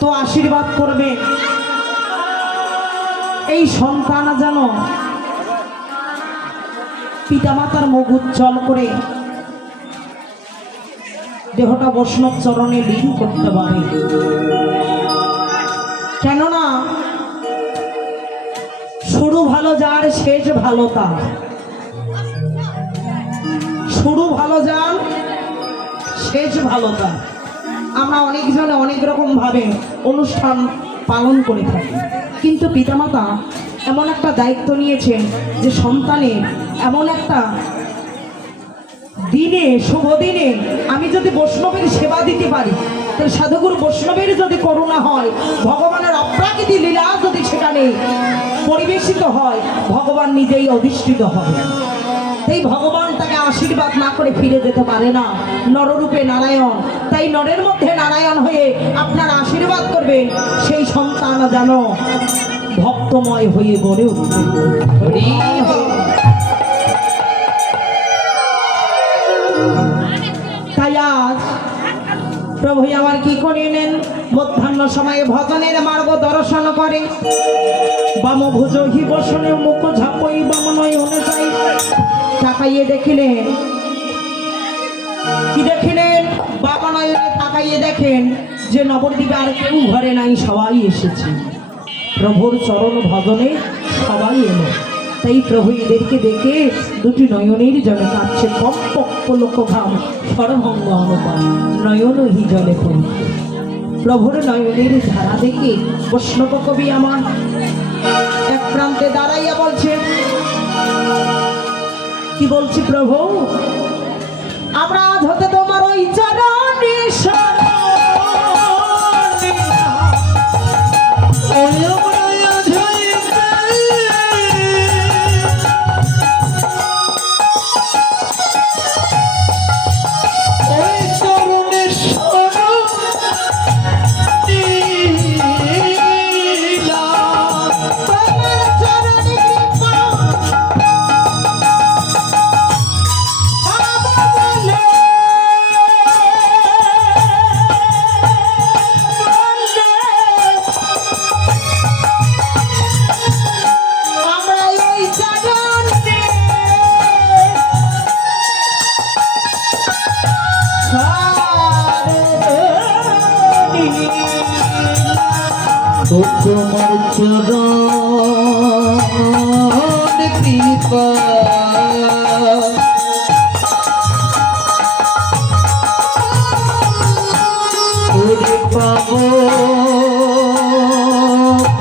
তো আশীর্বাদ করবে এই সন্তান যেন পিতামাতার মুখ উজ্জ্বল করে দেহটা বৈষ্ণব চরণে লীন করতে পারে। কেননা শুরু ভালো যার শেষ ভালো তার। শুরু ভালো যার শেষ ভালো তার। আমরা অনেকজনে অনেক রকম ভাবে অনুষ্ঠান পালন করে থাকি, কিন্তু পিতামাতা এমন একটা দায়িত্ব নিয়েছেন যে সন্তানের এমন একটা দিনে, শুভ দিনে আমি যদি বৈষ্ণবের সেবা দিতে পারি, তাহলে সাধুগুরু বৈষ্ণবের যদি করুণা হয়, ভগবানের অপ্রাকৃত লীলা যদি সেখানে পরিবেশিত হয়, ভগবান নিজেই অধিষ্ঠিত হবে। এই ভগবান তাকে আশীর্বাদ না করে ফিরে যেতে পারে না, নররূপে নারায়ণ। তাই নরের মধ্যে নারায়ণ হয়ে আপনার আশীর্বাদ করবেন সেই সন্তান যেন ভক্তময় হয়ে গড়ে উঠবে। তাই আজ প্রভু আমার কি করিলেন, মধ্যাহ্ন সময়ে ভজনের মার্গ দর্শন করে, বাম ভুজ হি বসনে মুখ ঝাপই বামনয় অনুযায়ী তাকাইয়ে দেখিলেন। কি দেখিলেন? বামনয় তাকাইয়ে দেখেন যে নবদ্বীপে আর কেউ ঘরে নাই, সবাই এসেছে প্রভুর চরণ ভজনে, সবাই এলো। তাই প্রভু এদেরকে দেখে দুটি নয়নের জলে কাঁদছে, কম্পক ঘাম সরভঙ্গ অনুপাত নয়ন হি জলে পড়ি। প্রভুর নয়নের ধারা দেখে বৈষ্ণব কবি আমার এক প্রান্তে দাঁড়াইয়া বলছে, কি বলছি প্রভু, আমরা আজ হতে তোমার ওই চরণে তোমার চরণ কৃপা পাবো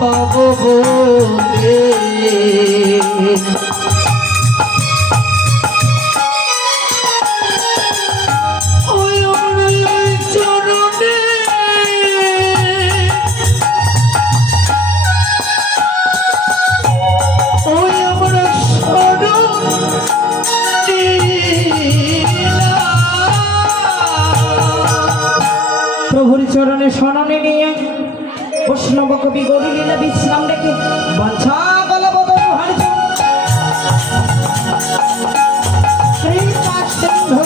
পাবো বলে প্রভুর চরণে শরণে নিয়ে বৈষ্ণব কবি গৌরীলীলা বিশ্রাম রেখে বাঞ্ছা গলা বদল হারজ শ্রীকাষ্ঠেন্দ্র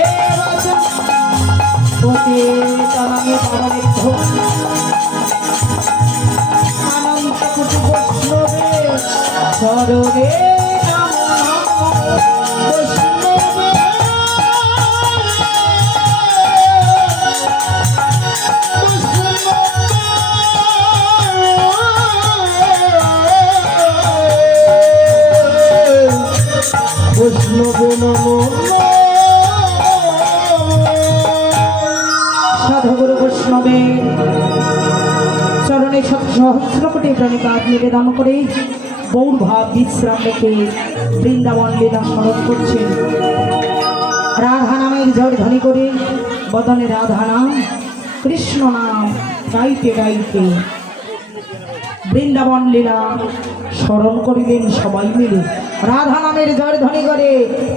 এ বাচন পতি তানামে পাবনিদ্ধ আনন্দ কুটু বৈষ্ণবে চরণে সাধুগুরু বৈষ্ণবের চরণে সহস্র কোটি প্রণিপাত নিবেদন করে গৌর ভাব বিশ্রাম রেখে বৃন্দাবন লীলা স্মরণ করছেন। রাধা নামের ঝড় ধ্বনি করে বদনে রাধা নাম কৃষ্ণ নাম গাইতে গাইতে বৃন্দাবন লীলা স্মরণ করিলেন সবাই মিলে। রাধা নামের ঝড় ধ্বনি করে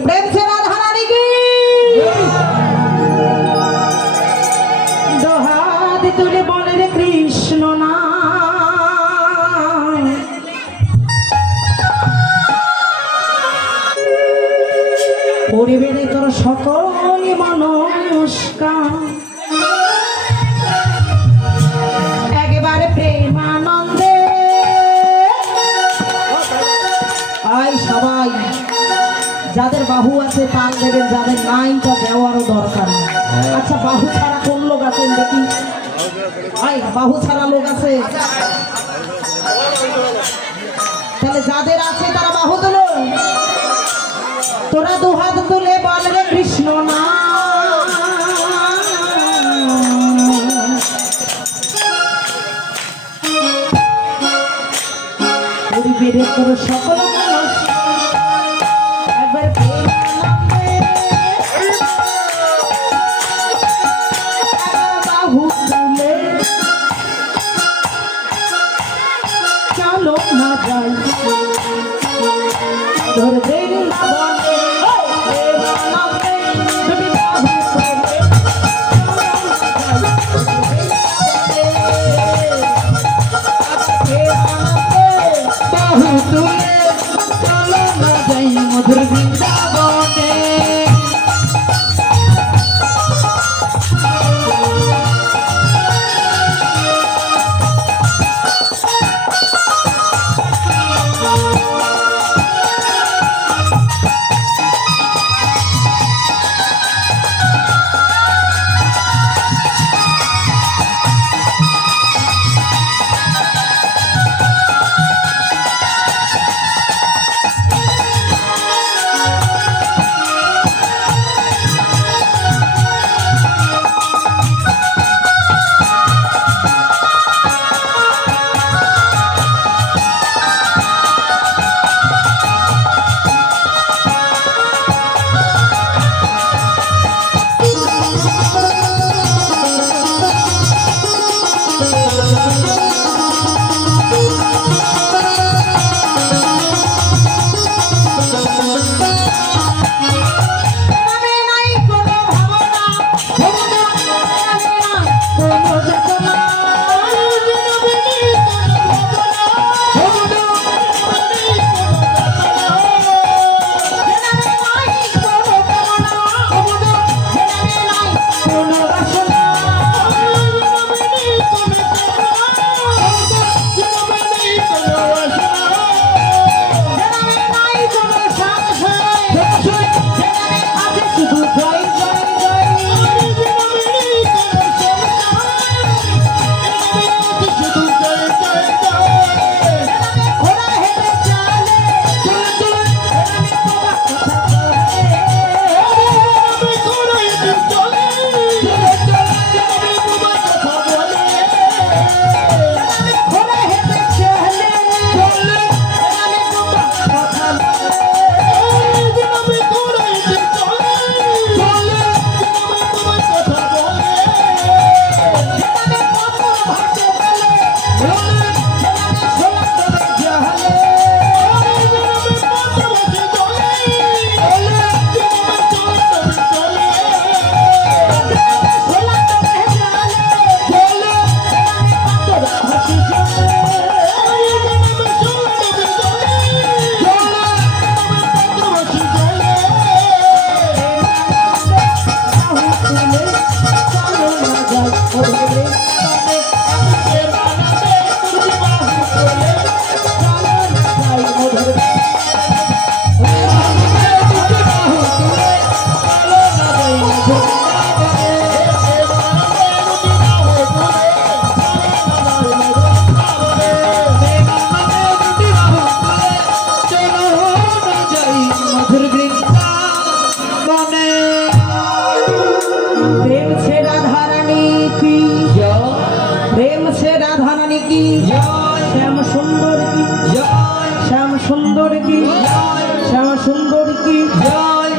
প্রেম সে রাধা রানী কি দোহাত তুলে বলে রে কৃষ্ণ নাম, পরিবেরে তোর সকল মনস্কার। যাদের বাহু আছে তাল দেবেন, যাদের নাই তা দেওয়ারও দরকার নেই। আচ্ছা, বাহু ছাড়া কোন লোক আছেন দেখি? ভাই, বাহু ছাড়া লোক আছে? তাহলে যাদের আছে তারা বাহু তুলো। তোরা দুহাত তুলে বল রে কৃষ্ণ না। বেড়ে তোর সকল মানুষ একবার বাহু তুলে চলো না যাই ধরে বৃন্দাবনে বাহু তুলে চলো না যাই মধুর বৃন্দাবনে।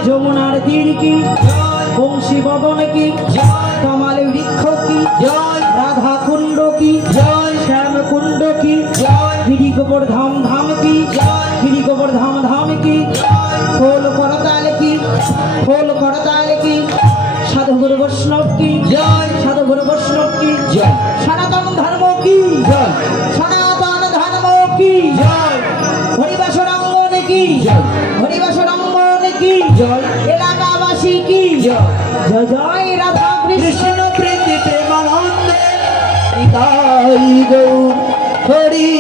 যমুনার তীর কি, বংশী বদন কি, কমাল বৃক্ষ কি, রাধা কুণ্ড কি, শ্যাম কুণ্ড কি, গিরি গোবর ধাম ধাম কি, গিরি গোবর ধাম ধাম কি, খোল করতাল কি, খোল করতাল কি, সাধুগুরু বৈষ্ণব কি, সাধুগুরু বৈষ্ণব কি, সনাতন ধর্ম কি, সনাতন ধর্ম কি, হরিবাসর অঙ্গন কি, হরিবাসর অঙ্গন কি, এলাকাবাসী কি, জয় জয় রাধা কৃষ্ণ প্রীতি প্রেমানন্দে নিতাই গৌর হরি